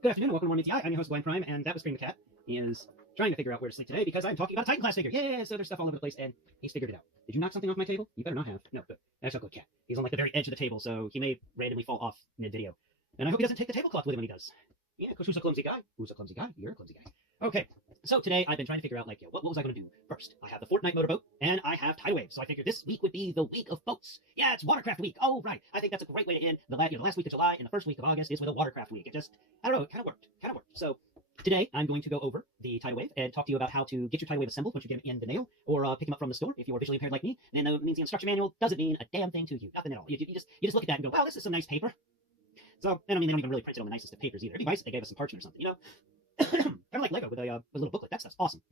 Good afternoon and welcome to Armada Tidal. I'm your host, Kream, and that was Kream the cat. He is trying to figure out where to sleep today because I'm talking about a Titan class figure. Yeah, so there's stuff all over the place, and he's figured it out. Did you knock something off my table? You better not have. No, good. That's a good cat. He's on like the very edge of the table, so he may randomly fall off mid-video. And I hope he doesn't take the tablecloth with him when he does. Yeah, because who's a clumsy guy? Who's a clumsy guy? You're a clumsy guy. Okay, so today I've been trying to figure out, like, what was I going to do first? I have the Fortnite motorboat, and I have tidal waves, so I figured this week would be the week of boats. Yeah, it's watercraft week. Oh, right. I think that's a great way to end the last week of July, and the first week of August is with a watercraft week. It just, I don't know, it kind of worked. So today I'm going to go over the tidal wave and talk to you about how to get your tidal wave assembled once you get them in the mail, or pick them up from the store if you're visually impaired like me. And it means the instruction manual doesn't mean a damn thing to you. Nothing at all. You just look at that and go, wow, this is some nice paper. So, and I mean, they don't even really print it on the nicest of papers either. It'd be nice if they gave us some parchment or something, you know? Kind of like Lego with a little booklet. That stuff's awesome.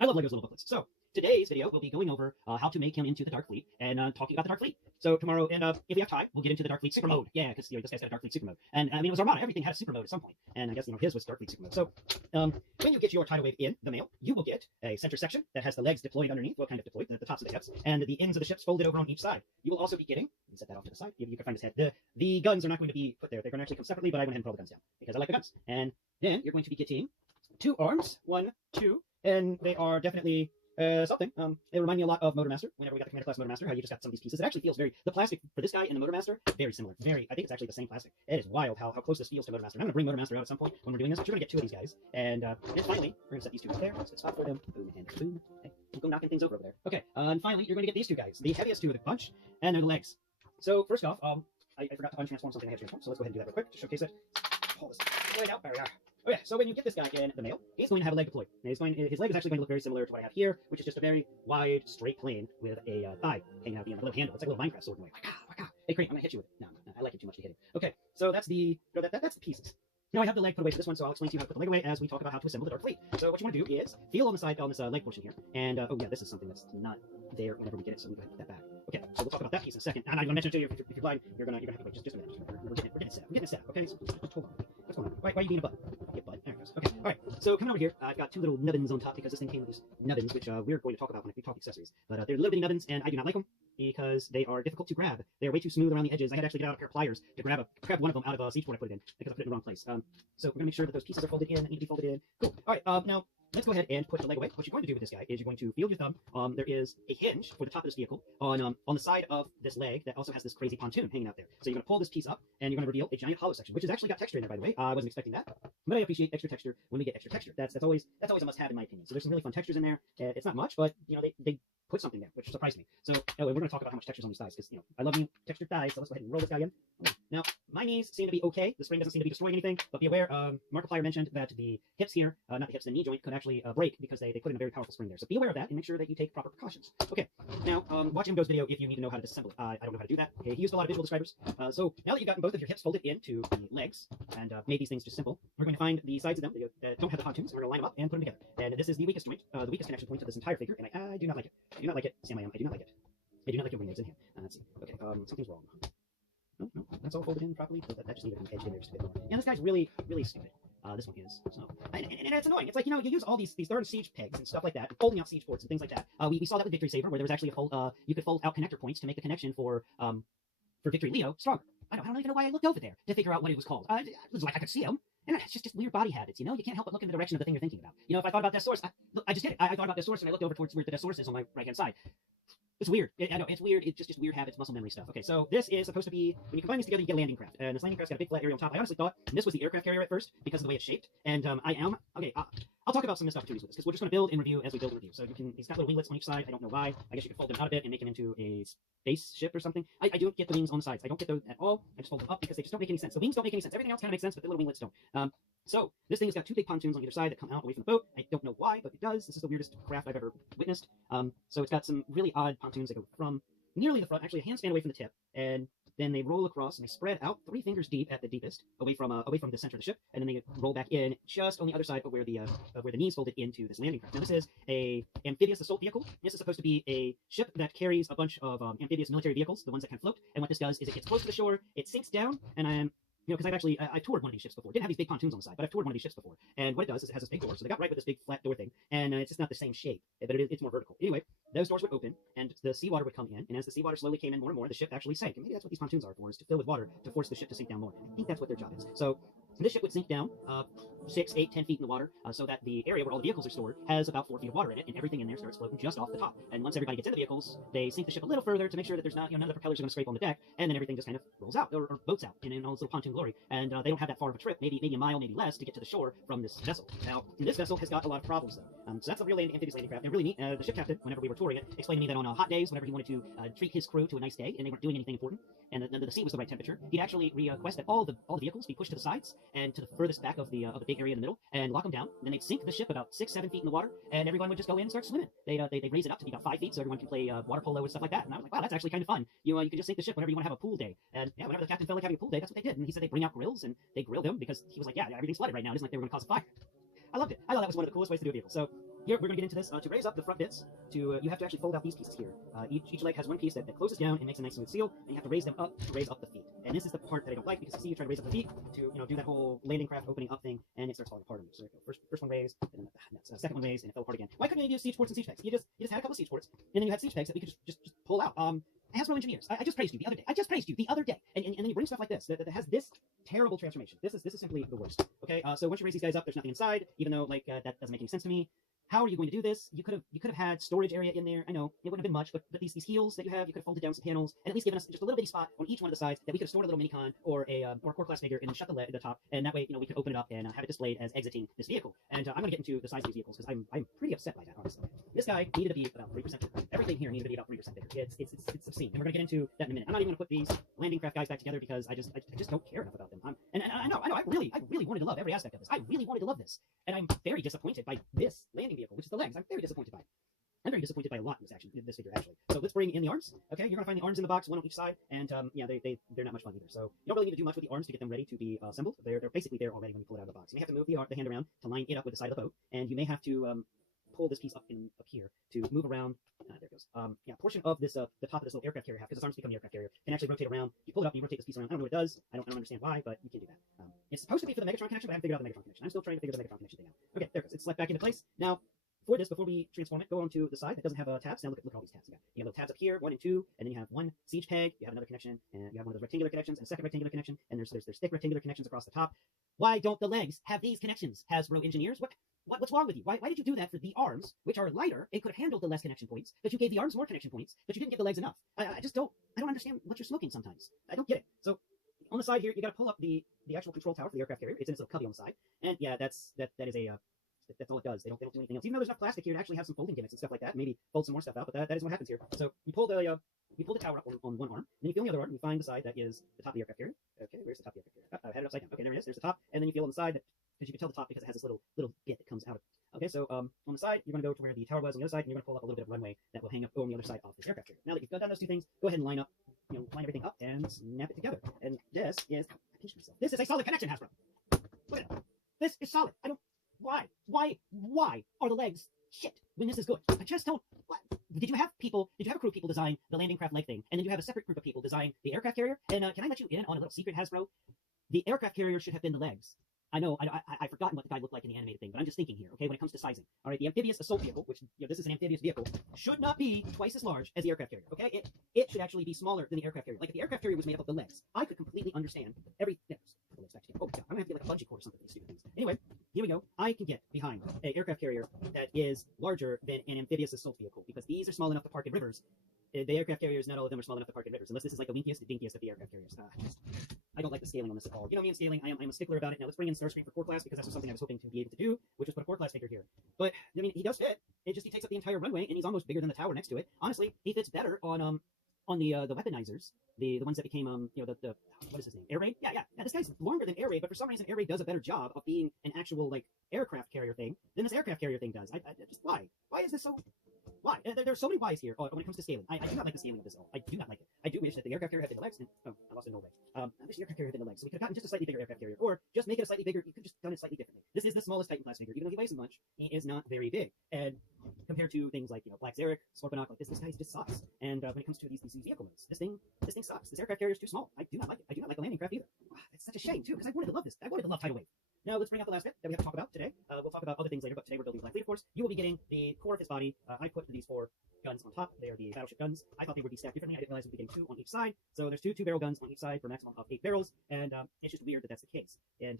I love Lego's little booklets. So today's video will be going over how to make him into the Dark Fleet and talking about the Dark Fleet. So tomorrow, and if we have time, we'll get into the Dark Fleet Super Mode. Yeah, because this guy's got a Dark Fleet Super Mode. And I mean, it was Armada. Everything had a Super Mode at some point. And I guess his was Dark Fleet Super Mode. So when you get your tidal wave in the mail, you will get a center section that has the legs deployed underneath. Well, kind of deployed, the tops of the ships, and the ends of the ships folded over on each side. You will also be getting, let me set that off to the side. You can find his head. The guns are not going to be put there. They're going to actually come separately, but I went ahead and put all the guns down because I like the guns. And then you're going to be getting 2 arms, 1, 2, and they are definitely something. They remind me a lot of Motormaster. Whenever we got the Commander Class Motormaster, how you just got some of these pieces. It actually feels very, the plastic for this guy and the Motormaster, very similar. I think it's actually the same plastic. It is wild how close this feels to Motormaster. And I'm going to bring Motormaster out at some point when we're doing this, but you're going to get 2 of these guys. And finally, we're going to set these 2 up there. Let's stop for them. Boom and boom. Okay, we'll go knocking things over there. Okay, and finally, you're going to get these 2 guys. The heaviest 2 of the bunch, and they're the legs. So first off, I forgot to untransform something I had transformed, so let's go ahead and do that real quick to showcase it. Pull this right out. There we are. Okay, so when you get this guy in the mail, he's going to have a leg deployed. Now his leg is actually going to look very similar to what I have here, which is just a very wide, straight plane with a thigh hanging out the end, like a little handle. It's like a little Minecraft sword in a way. Hey, Kream, I'm gonna hit you with it. No, I like it too much to hit him. Okay, so that's the pieces. Now I have the leg put away for this one, so I'll explain to you how to put the leg away as we talk about how to assemble the Dark Fleet. So what you want to do is feel on the side on this leg portion here, and oh yeah, this is something that's not there whenever we get it, so we go ahead and put that back. Okay, so we'll talk about that piece in a second. I'm not even going to mention it to you if you're blind. You're gonna have to wait just a minute. We're getting it set up. We're getting it set up. Okay, so just hold on. What's going on? Why are you being a butt? Get butt. There it goes. Okay, all right. So coming over here, I've got 2 little nubbins on top because this thing came with these nubbins, which we're going to talk about when we talk accessories. But they're little bitty nubbins, and I do not like them because they are difficult to grab. They're way too smooth around the edges. I had to actually get out a pair of pliers to grab one of them out of a siege port I put it in because I put it in the wrong place. So we're gonna make sure that those pieces are folded in. That need to be folded in. Cool. All right. Now let's go ahead and put the leg away. What you're going to do with this guy is you're going to feel your thumb. There is a hinge for the top of this vehicle on the side of this leg that also has this crazy pontoon hanging out there. So you're going to pull this piece up, and you're going to reveal a giant hollow section, which has actually got texture in there, by the way. I wasn't expecting that, but I appreciate extra texture when we get extra texture. That's always a must-have in my opinion. So there's some really fun textures in there. It's not much, but they put something there, which surprised me. So anyway, we're going to talk about how much texture's on these thighs because I love you textured thighs. So let's go ahead and roll this guy in. Now my knees seem to be okay. The spring doesn't seem to be destroying anything, but be aware. Markiplier mentioned that the hips here, not the hips, the knee joint could actually break because they put in a very powerful spring there. So be aware of that and make sure that you take proper precautions. Okay, now watch Go's video if you need to know how to disassemble it. I don't know how to do that. Okay, he used a lot of visual describers. So now that you've gotten both of your hips folded into the legs and made these things just simple, we're going to find the sides of them that don't have the pontoons, and we're going to line them up and put them together. And this is the weakest joint, the weakest connection point of this entire figure, and I do not like it. I do not like it. Sam, I do not like it. I do not like it when it's in here. Let's see. Okay, something's wrong. No, that's all folded in properly. That just needed to be edged in there just a bit more. Yeah, this guy's really stupid. This one is. So, and it's annoying. It's like, you use all these darn siege pegs and stuff like that, and folding out siege ports and things like that. We saw that with Victory Saber, where there was actually a fold, you could fold out connector points to make the connection for Victory Leo stronger. I don't even know why I looked over there to figure out what it was called. It was like I could see them. And it's just weird body habits, you can't help but look in the direction of the thing you're thinking about. If I thought about Deathsaurus, I just did it. I thought about Deathsaurus and I looked over towards where the Deathsaurus is on my right-hand side. It's weird. I know, it's weird. It's just weird habits, muscle memory stuff. Okay, so this is supposed to be, when you combine these together, you get a landing craft. And this landing craft's got a big flat area on top. I honestly thought this was the aircraft carrier at first because of the way it's shaped. And I'll talk about some missed opportunities with this because we're just going to build and review as we build and review. So he's got little winglets on each side. I don't know why. I guess you could fold them out a bit and make him into a spaceship or something. I don't get the wings on the sides. I don't get those at all. I just fold them up because they just don't make any sense. The wings don't make any sense. Everything else kind of makes sense, but the little winglets don't. So this thing has got 2 big pontoons on either side that come out away from the boat. I don't know why, but it does. This is the weirdest craft I've ever witnessed. So it's got some really odd pontoons that go from nearly the front, actually a handspan away from the tip, and then they roll across and they spread out 3 fingers deep at the deepest, away from the center of the ship, and then they roll back in just on the other side of where the knees folded into this landing craft. Now this is a amphibious assault vehicle. This is supposed to be a ship that carries a bunch of amphibious military vehicles, the ones that can float. And what this does is it gets close to the shore, it sinks down, and because I've toured one of these ships before. Didn't have these big pontoons on the side, but I've toured one of these ships before. And what it does is it has this big door, so they got right with this big flat door thing, and it's just not the same shape, but it's more vertical. Anyway, those doors would open, and the seawater would come in, and as the seawater slowly came in more and more, the ship actually sank. And maybe that's what these pontoons are for, is to fill with water to force the ship to sink down more. I think that's what their job is. So this ship would sink down 6, 8, 10 feet in the water, so that the area where all the vehicles are stored has about 4 feet of water in it, and everything in there starts floating just off the top. And once everybody gets in the vehicles, they sink the ship a little further to make sure that there's not, none of the propellers are going to scrape on the deck, and then everything just kind of rolls out, or boats out in all its little pontoon glory. And they don't have that far of a trip, maybe a mile, maybe less, to get to the shore from this vessel. Now, this vessel has got a lot of problems, though. So that's a real amphibious landing craft. And really neat, the ship captain, whenever we were touring it, explained to me that on hot days, whenever he wanted to treat his crew to a nice day, and they weren't doing anything important, and the sea was the right temperature, he'd actually request that all the vehicles be pushed to the sides and to the furthest back of the big area in the middle, and lock them down. And then they'd sink the ship about 6, 7 feet in the water, and everyone would just go in and start swimming. They'd raise it up to be about 5 feet so everyone can play water polo and stuff like that. And I was like, wow, that's actually kind of fun. You can just sink the ship whenever you want to have a pool day. And yeah, whenever the captain felt like having a pool day, that's what they did. And he said they bring out grills and they grill them because he was like, yeah, everything's flooded right now. It isn't like they were going to cause a fire. I loved it. I thought that was one of the coolest ways to do a vehicle. So here we're going to get into this. To raise up the front bits, you have to actually fold out these pieces here. Each leg has one piece that closes down and makes a nice smooth seal, and you have to raise them up to raise up the feet. And this is the part that I don't like, because you see you try to raise up the feet to do that whole landing craft opening up thing, and it starts falling apart on you. So first one raised, and then the second one raised, and it fell apart again. Why couldn't you use siege ports and siege pegs? You just had a couple of siege ports, and then you had siege pegs that we could just pull out. Hasbro engineers, I just praised you the other day. And then you bring stuff like this that has this terrible transformation. This is simply the worst. Okay, so once you raise these guys up, there's nothing inside, even though that doesn't make any sense to me. How are you going to do this? You could have had storage area in there. I know it wouldn't have been much, but these heels that you have, you could have folded down some panels and at least given us just a little bitty spot on each one of the sides that we could have stored a little minicon or a core class figure, and then shut the top, and that way we could open it up and have it displayed as exiting this vehicle. And I'm going to get into the size of these vehicles because I'm pretty upset by that, honestly. This guy needed to be about 3% bigger. Everything here needed to be about 3% bigger. It's obscene, and we're going to get into that in a minute. I'm not even going to put these landing craft guys back together because I just don't care enough about them. And I know I really wanted to love every aspect of this. I really wanted to love this, and I'm very disappointed by this landing vehicle, which is the legs. I'm very disappointed by it. I'm very disappointed by a lot in this figure, actually. So let's bring in the arms. Okay, you're gonna find the arms in the box, one on each side, and yeah, they're not much fun either. So you don't really need to do much with the arms to get them ready to be assembled. They're basically there already when you pull it out of the box. You may have to move the hand around to line it up with the side of the boat, and you may have to pull this piece up here to move around. There it goes. Yeah, portion of this the top of this little aircraft carrier half, because its arms become the aircraft carrier, can actually rotate around. You pull it up, and you rotate this piece around. I don't know what it does. I don't understand why, but you can do that. It's supposed to be for the Megatron connection, but I haven't figured out the Megatron connection. I'm still trying to figure the Megatron connection thing out. Okay, there it goes. It's slapped back into place. Now, for this, before we transform it, go on to the side that doesn't have tabs. Now look at all these tabs. You have little tabs up here, 1 and 2, and then you have one siege peg. You have another connection, and you have one of those rectangular connections, and a second rectangular connection, and there's thick rectangular connections across the top. Why don't the legs have these connections, Hasbro engineers? What's wrong with you? Why did you do that for the arms, which are lighter and could have handled the less connection points, but you gave the arms more connection points, but you didn't give the legs enough? I just don't understand what you're smoking sometimes. I don't get it. So on the side here, you got to pull up the actual control tower for the aircraft carrier. It's in this little cubby on the side, and yeah, that is that's all it does. They don't do anything else. Even though there's enough plastic here to actually have some folding gimmicks and stuff like that, maybe fold some more stuff out, but that is what happens here. So you pull the tower up on one arm, and then you feel on the other arm, and you find the side that is the top of the aircraft carrier. Okay, where's the top of the aircraft carrier? I had it upside down. Okay, there it is. There's the top, and then you feel on the side, because you can tell the top because it has this little bit that comes out of it. Okay, so on the side, you're going to go to where the tower was on the other side, and you're going to pull up a little bit of runway that will hang up on the other side of this aircraft carrier. Now that you've done those two things, go ahead and line everything up and snap it together. And this is, I pinched myself. This is a solid connection, Hasbro. Look at it. This is solid. Why are the legs shit when this is good? I just don't. What? Did you have a crew of people design the landing craft leg thing, and then you have a separate group of people design the aircraft carrier? And can I let you in on a little secret, Hasbro? The aircraft carrier should have been the legs. I know, I've forgotten what the guy looked like in the animated thing, but I'm just thinking here, okay, when it comes to sizing. All right, the amphibious assault vehicle, which, this is an amphibious vehicle, should not be twice as large as the aircraft carrier, okay? It should actually be smaller than the aircraft carrier. Like, if the aircraft carrier was made up of the legs, I could completely understand the legs back together. Oh, yeah, I'm gonna have to get like a bungee cord or something for these stupid things. Anyway, here we go. I can get behind an aircraft carrier that is larger than an amphibious assault vehicle, because these are small enough to park in rivers. The aircraft carriers, not all of them are small enough to park in rivers, unless this is like the winkiest, the dinkiest of the aircraft carriers. I don't like the scaling on this at all. You know me and scaling, I'm a stickler about it. Now let's bring in Starscream for core class, because that's something I was hoping to be able to do, which was put a core class figure here. But, I mean, he does fit. He takes up the entire runway, and he's almost bigger than the tower next to it. Honestly, he fits better on the weaponizers, the ones that became, the what is his name? Air Raid? Yeah, this guy's longer than Air Raid, but for some reason Air Raid does a better job of being an actual, like, aircraft carrier thing than this aircraft carrier thing does. I just, why? Why is this so... Why? There's so many whys here when it comes to scaling. I do not like the scaling of this at all. I do not like it. I do wish that the aircraft carrier had been the legs. Oh, I lost it in Norway. I wish the aircraft carrier had been the legs, so we could have gotten just a slightly bigger aircraft carrier, or just make it a slightly bigger. You could just done it slightly differently. This is the smallest Titan class figure, even though he weighs a bunch. He is not very big, and compared to things like Black Zarek, Scorponok, like this guy just sucks. And when it comes to these vehicle modes, this thing sucks. This aircraft carrier is too small. I do not like it. I do not like the landing craft either. It's such a shame too, because I wanted to love this. I wanted to love Tidal Wave. Now let's bring out the last bit that we have to talk about today. We'll talk about other things later, but today we're building Black Fleet, of course. You will be getting the core of his body. I put these 4 guns on top. They are the battleship guns. I thought they would be stacked differently. I didn't realize we'd be getting 2 on each side. So there's 2 barrel guns on each side for a maximum of 8 barrels, and it's just weird that that's the case. And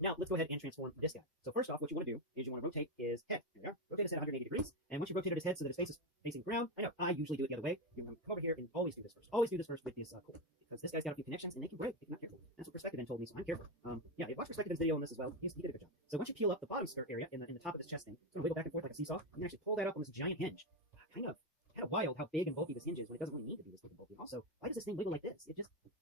now let's go ahead and transform this guy. So first off, what you want to do is you want to rotate his head. There we are. Rotate his head 180 degrees, and once you rotated his head so that his face is facing ground, I know I usually do it the other way. You're going to come over here and always do this first. Always do this first with this core, because this guy's got a few connections and they can break if you're not careful. That's what Perspective told me, so I'm careful. Yeah, watch Perspective's video on this as well. He did a good job. So once you peel up the bottom skirt area in the top of this chest thing, it's going to wiggle back and forth like a seesaw. You can actually pull that up on this giant hinge. Kind of wild how big and bulky this hinge is when it doesn't really need to be this big and bulky. Also, why does this thing wiggle like this?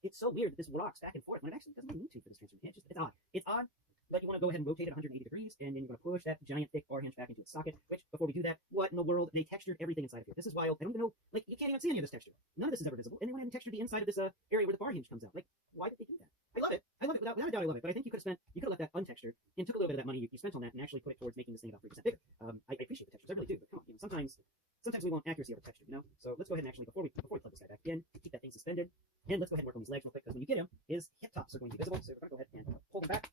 It's so weird that this rocks back and forth when it actually doesn't really need to for this transfer hinge. It's odd. It's odd. But you want to go ahead and rotate it 180 degrees, and then you're going to push that giant thick bar hinge back into its socket, which, before we do that, what in the world? They textured everything inside of here. This is wild. I don't even know, like, you can't even see any of this texture. None of this is ever visible, and they went ahead and textured the inside of this area where the bar hinge comes out. Like, why did they do that? I love it. I love it. Without a doubt, I love it. But I think you could have left that untextured, and took a little bit of that money you spent on that, and actually put it towards making this thing about 3% bigger. I appreciate the textures. I really do. But come on, sometimes we want accuracy over texture, So let's go ahead and actually, before we plug this guy back in, keep that thing suspended, and let's go ahead and work on these legs real quick, because when you get him, his hip tops are going to be visible, so we're going to go ahead and pull them back.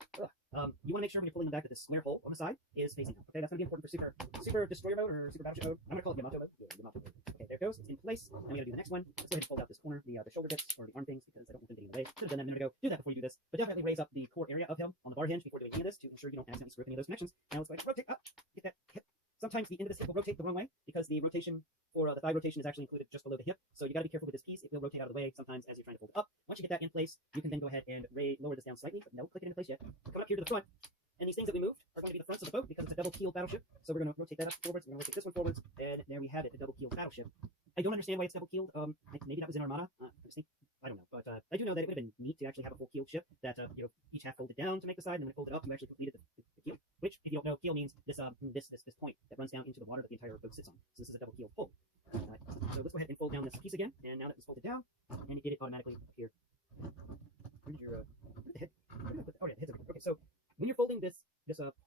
You want to make sure when you're pulling them back that this square hole on the side is facing out. Okay, that's going to be important for Super Destroyer mode or Super Battleship mode. I'm going to call it Yamamoto mode. Yeah, Yamamoto mode. Okay, there it goes. It's in place. Now we got to do the next one. Let's go ahead and fold out this corner, the shoulder bits or the arm things, because I don't want them getting in the way. Should have done that a minute ago. Do that before you do this, but definitely raise up the core area of him on the bar hinge before doing any of this to ensure you don't accidentally screw up any of those connections. Now let's go ahead and rotate up. Get that hip. Sometimes the end of this hip will rotate the wrong way because the rotation for the thigh rotation is actually included just below the hip. So you got to be careful with this piece. It will rotate out of the way sometimes as you're trying to fold it up. Once you get that in place, you can then go ahead and lower this down slightly, but no, click it into place yet. Come up here to the front. And these things that we moved are going to be the fronts of the boat because it's a double-keeled battleship. So we're going to rotate that up forwards. We're going to rotate this one forwards, and there we have it, the double-keeled battleship. I don't understand why it's double-keeled. Maybe that was in Armada. I don't know, but I do know that it would have been neat to actually have a full keeled ship that each half folded down to make the side, and then when it folded up, you actually completed the keel. Which, if you don't know, keel means this point that runs down into the water that the entire boat sits on. So this is a double-keeled hull. So let's go ahead and fold down this piece again. And now that it's folded down, and it did it automatically up here. Where's your where's the head? Where did I put? Oh yeah, the head's over here. Okay, so when you're folding this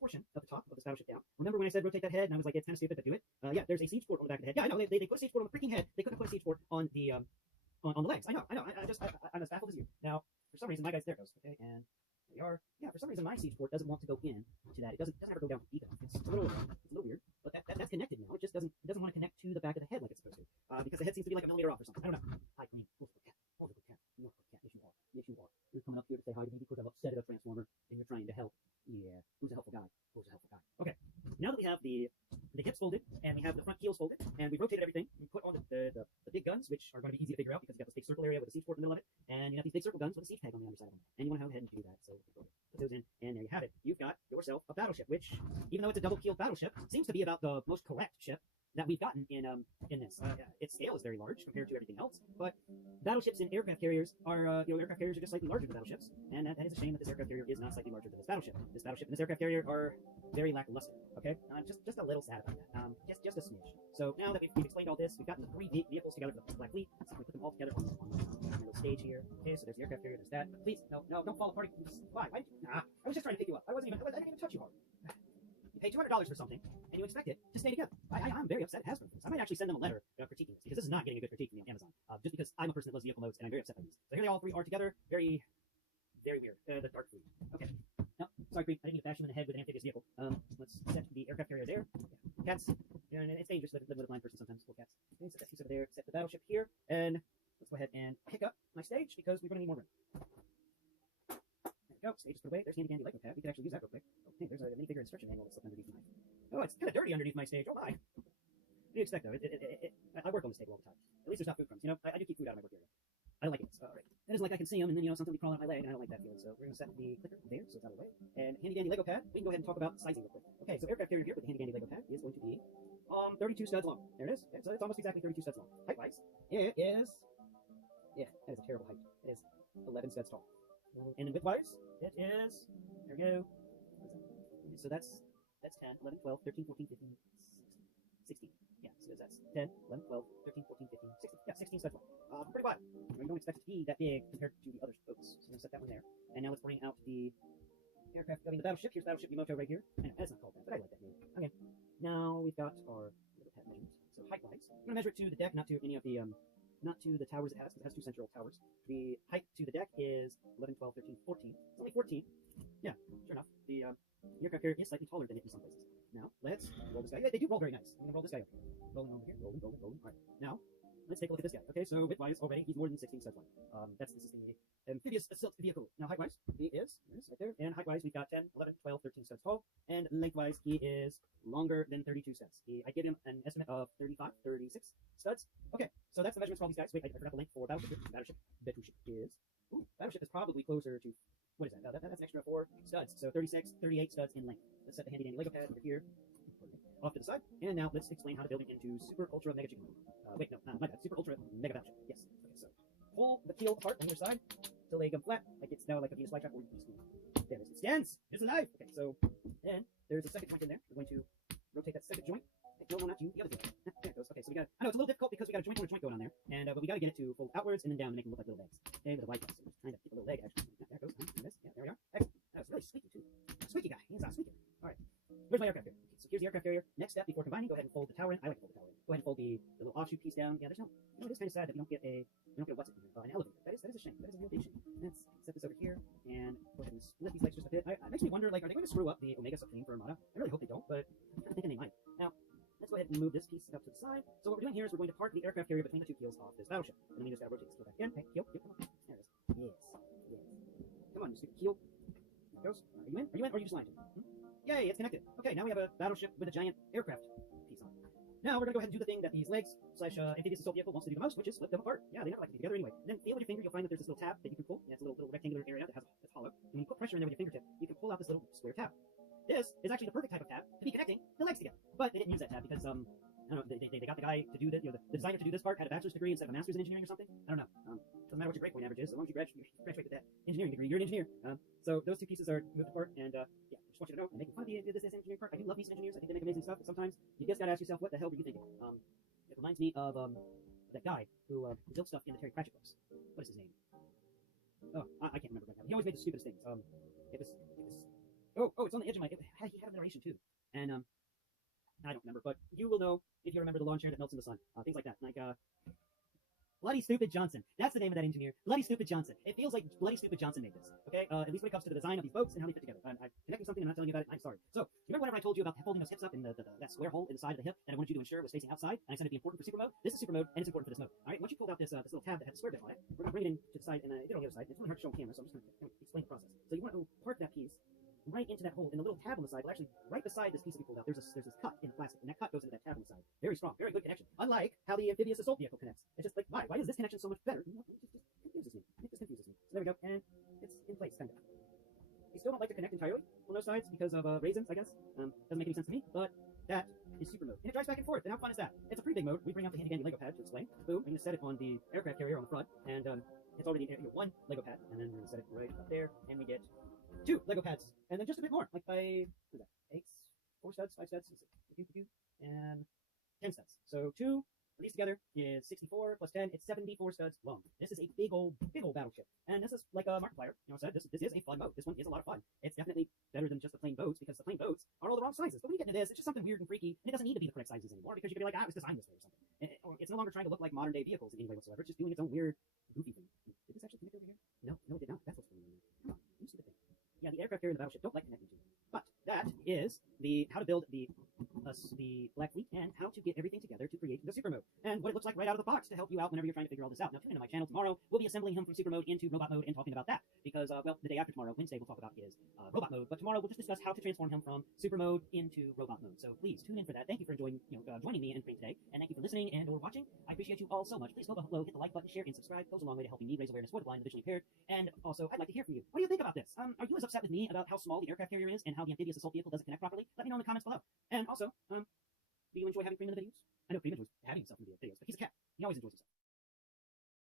portion of the top of this battleship down, remember when I said rotate that head, and I was like, it's kind of stupid, but do it. Yeah, there's a siege port on the back of the head. Yeah, I know they put a siege port on the freaking head. They couldn't put a siege port on the on the legs. I know. I'm as baffled as you. Now, for some reason, my guy's there goes. Okay, and there we are. Yeah, for some reason, my siege port doesn't want to go in to that. It doesn't ever go down deep enough. It's a little weird, but that's connected now. It just doesn't want to connect to the back of the head like it's supposed to, because the head seems to be like a millimeter off or something. I don't know. Hi, Kream. Cat. Oh, good cat. You're a good cat. Yes, you are. Yes, you are. You're coming up here to say hi to me because I've upset a transformer, and you're trying to help. Yeah, who's a helpful guy? Who's a helpful guy? Okay, now that we have the hips folded, and we have the front keels folded, and we've rotated everything, we put on the big guns, which are going to be easy to figure out because you got this big circle area with a siege port in the middle of it, and you have these big circle guns with a siege tag on the underside of them. And you want to go ahead and do that, so put those in, and there you have it. You've got yourself a battleship, which, even though it's a double-keeled battleship, seems to be about the most correct ship that we've gotten in this. Its scale is very large compared to everything else, but battleships and aircraft carriers are, aircraft carriers are just slightly larger than battleships, and that is a shame that this aircraft carrier is not slightly larger than this battleship. This battleship and this aircraft carrier are very lackluster, okay? Just a little sad about that. Just a smidge. So now that we've explained all this, we've gotten the 3 vehicles together for the Black Fleet. So we put them all together on the little stage here. Okay, so there's the aircraft carrier, there's that. But please, no, don't fall apart. Why? Why did you? Nah, I was just trying to pick you up. I didn't even touch you hard. You pay $200 for something, and you expect it to stay together. I'm very upset it has been. I might actually send them a letter critiquing this, because this is not getting a good critique from me on Amazon, just because I'm a person that loves vehicle modes, and I'm very upset by these. So here they all 3 are together. Very, very weird. The dark blue. Okay. No, sorry, Kream. I didn't need to bash them in the head with an amphibious vehicle. Let's set the aircraft carrier there. Yeah. Cats. Yeah, and it's dangerous living with a blind person sometimes. Poor cats. Okay, set that piece over there. Set the battleship here, and let's go ahead and pick up my stage because we're going to need more room. There we go. Stage is put away. There's handy dandy Lego pad. We can actually use that real quick. Oh, hey, there's a minifigure instruction manual that's slipped underneath my. Oh, it's kind of dirty underneath my stage. Oh my. What do you expect though? I work on this table all the time. At least there's not food crumbs. I do keep food out of my work area. I don't like it. All right. That isn't like I can see them and then something will be crawling out my leg, and I don't like that feeling. So we're gonna set the clicker there so it's out of the way. And handy dandy Lego pad. We can go ahead and talk about sizing real quick. Okay, so aircraft carrier here with the handy dandy Lego pad is going to be 32 studs long. There it is. Okay, so it's almost exactly 32 studs long. Height wise, it is. Yeah, that is a terrible height. It is 11 studs tall. And in width wise, it is. There we go. So that's 10, 11, 12, 13, 14, 15, 16. Yeah, so that's 10, 11, 12, 13, 14, 15, 16. Yeah, 16 studs long. Pretty wide. We don't expect it to be that big compared to the other boats. So I'm going to set that one there. And now let's bring out the aircraft, the battleship. Here's Battleship Yamamoto right here. I know, that's not called that, but I like that name. Okay. Now we've got our little pad measurement. So height-wise, I'm going to measure it to the deck, not to any of the, not to the towers it has, because it has 2 central towers. The height to the deck is 11, 12, 13, 14. It's only 14. Yeah, sure enough, the aircraft carrier is slightly taller than it in some places. Now, let's roll this guy. They do roll very nice. I'm going to roll this guy over here. Rolling over here. Rolling, rolling, rolling. All right. Now, let's take a look at this guy. Okay, so width-wise, already, he's more than 16 studs wide. This is the amphibious assault vehicle. Now, height-wise, he is right there. And height-wise, we've got 10, 11, 12, 13 studs tall. And length-wise, he is longer than 32 studs. I give him an estimate of 35, 36 studs. Okay, so that's the measurements for all these guys. Wait, I forgot the length for Battleship. Battleship is... Ooh, Battleship is probably closer to... What is that? That's an extra 4 studs. So 36, 38 studs in length. Let's set the handy dandy Lego pad over here. Off to the side. And now let's explain how to build it into Super Ultra Mega Chicken. Wait, no, my bad. Super Ultra Mega Battleship. Yes. Okay, so pull the keel apart on either side till they come flat, like it's now like a Venus flytrap or there it is. It stands! It's alive! Okay, so then there's a second joint in there. We're going to rotate that second joint. No, not you, the other joint. There it goes. Okay, so we got, I know it's a little difficult because we got a joint on a joint going on there, and but we got to get it to fold outwards and then down to make them look like little legs. Okay, with a wide place. So we're just trying to keep a little leg actually. Yeah, there it goes. Yeah, there we are. Excellent. That was really squeaky too. Squeaky guy. He's a squeaky. All right. Where's my aircraft carrier? Okay, so here's the aircraft carrier. Next step before combining, go ahead and fold the tower in. I like to fold the tower in. Go ahead and fold the little offshoot piece down. Yeah, there's no. You know, it is kind of sad that we don't get a what's it in here? An elevator. That is a shame. That is a real big shame. Let's set this over here and go ahead and split these legs just a bit. It makes me wonder, like, are they going to screw up the Omega Supreme for Armada? I really hope they don't, but I'm kind of thinking they might. Now, let's go ahead and move this piece up to the side. So what we're doing here is we're going to park the aircraft carrier between the two keels off this battleship. And then we just gotta rotate this keel back in. Hey, keel, come on. There it is. Yes. Yes. Come on, just get the keel. There it goes. Are you in? Are you in? Or are you just lying to me? Yay, it's connected. Okay, now we have a battleship with a giant aircraft piece on it. Now we're going to go ahead and do the thing that these legs / amphibious assault vehicle wants to do the most, which is flip them apart. Yeah, they never like to be together anyway. And then feel with your finger, you'll find that there's this little tab that you can pull. Yeah, it's a little rectangular area that's hollow. And when you put pressure in there with your fingertip, you can pull out this little square tab. This is actually the perfect type of tab to be connecting the legs together. But they didn't use that tab because, I don't know, they got the guy to do the designer to do this part had a bachelor's degree instead of a master's in engineering or something. I don't know. Doesn't matter what your grade point average is, so long as you graduate with that engineering degree, you're an engineer. So those two pieces are moved apart, and yeah, I just want you to know, I'm making fun of this engineering part. I do love these engineers. I think they make amazing stuff, but sometimes you just gotta ask yourself, what the hell were you thinking? It reminds me of that guy who built stuff in the Terry Pratchett books. What is his name? Oh, I can't remember right now. He always made the stupidest things. It was. Oh, it's on the edge of my. He had a narration too, and I don't remember, but you will know if you remember the lawn chair that melts in the sun. Things like that, like Bloody Stupid Johnson. That's the name of that engineer. Bloody Stupid Johnson. It feels like Bloody Stupid Johnson made this. Okay, at least when it comes to the design of these boats and how they fit together. I'm connecting something and I'm not telling you about it. I'm sorry. So, you remember whenever I told you about holding those hips up in that square hole in the side of the hip that I wanted you to ensure was facing outside, and I said it'd be important for super mode? This is super mode, and it's important for this mode. All right, once you pulled out this little tab that had the square bit on it, we're gonna bring it in to the side, and I did it on the other side. It's really hard to show on camera, so I'm just gonna explain the process. So you want to park that piece right into that hole, and the little tab on the side will actually, right beside this piece that we pulled out, there's this cut in the plastic, and that cut goes into that tab on the side. Very strong, very good connection. Unlike how the amphibious assault vehicle connects. It's just like, why is this connection so much better? It just confuses me. It just confuses me. So there we go, and it's in place, kind of. You still don't like to connect entirely on those sides because of reasons, I guess. Doesn't make any sense to me, but that is super mode. And it drives back and forth, and how fun is that? It's a pretty big mode. We bring out the handy dandy Lego pad to explain. Boom, we're gonna set it on the aircraft carrier on the front, and it's already one Lego pad, and then we're gonna set it right up there, and we get 2 Lego pads, and then just a bit more, like by, what is that, 4 studs, 5 studs, and 10 studs. So 2 of these together is 64 plus 10, it's 74 studs long. This is a big old battleship. And this is like a Markiplier, said, this is a fun boat. This one is a lot of fun. It's definitely better than just the plain boats, because the plain boats are all the wrong sizes. But when you get into this, it's just something weird and freaky, and it doesn't need to be the correct sizes anymore, because you can be like, it was designed this way or something. Or it's no longer trying to look like modern day vehicles in any way whatsoever. It's just doing its own weird, goofy thing. Did this actually connect over here? No, it did not. That's what's going on there. Come on, you see the thing. Yeah, the aircraft carrier and the battleship don't like connecting to. But that is how to build the Black Fleet and how to get everything together to create the super mode. And what it looks like right out of the box to help you out whenever you're trying to figure all this out. Now tune into my channel tomorrow. We'll be assembling him from super mode into robot mode and talking about that. Because, well, the day after tomorrow, Wednesday, we'll talk about his robot mode. But tomorrow we'll just discuss how to transform him from super mode into robot mode. So please tune in for that. Thank you for joining me and Kream today. And thank you for listening and or watching. I appreciate you all so much. Please go below, hit the like button, share, and subscribe. It goes a long way to helping me raise awareness for the blind and visually impaired. And also, I'd like to hear from you. What do you think about this? Are you as upset with me about how small the aircraft carrier is and how the amphibious assault vehicle doesn't connect properly? Let me know in the comments below. And also, do you enjoy having Kream in the videos? I know Kream enjoys having himself in the videos, but he's a cat. He always enjoys himself.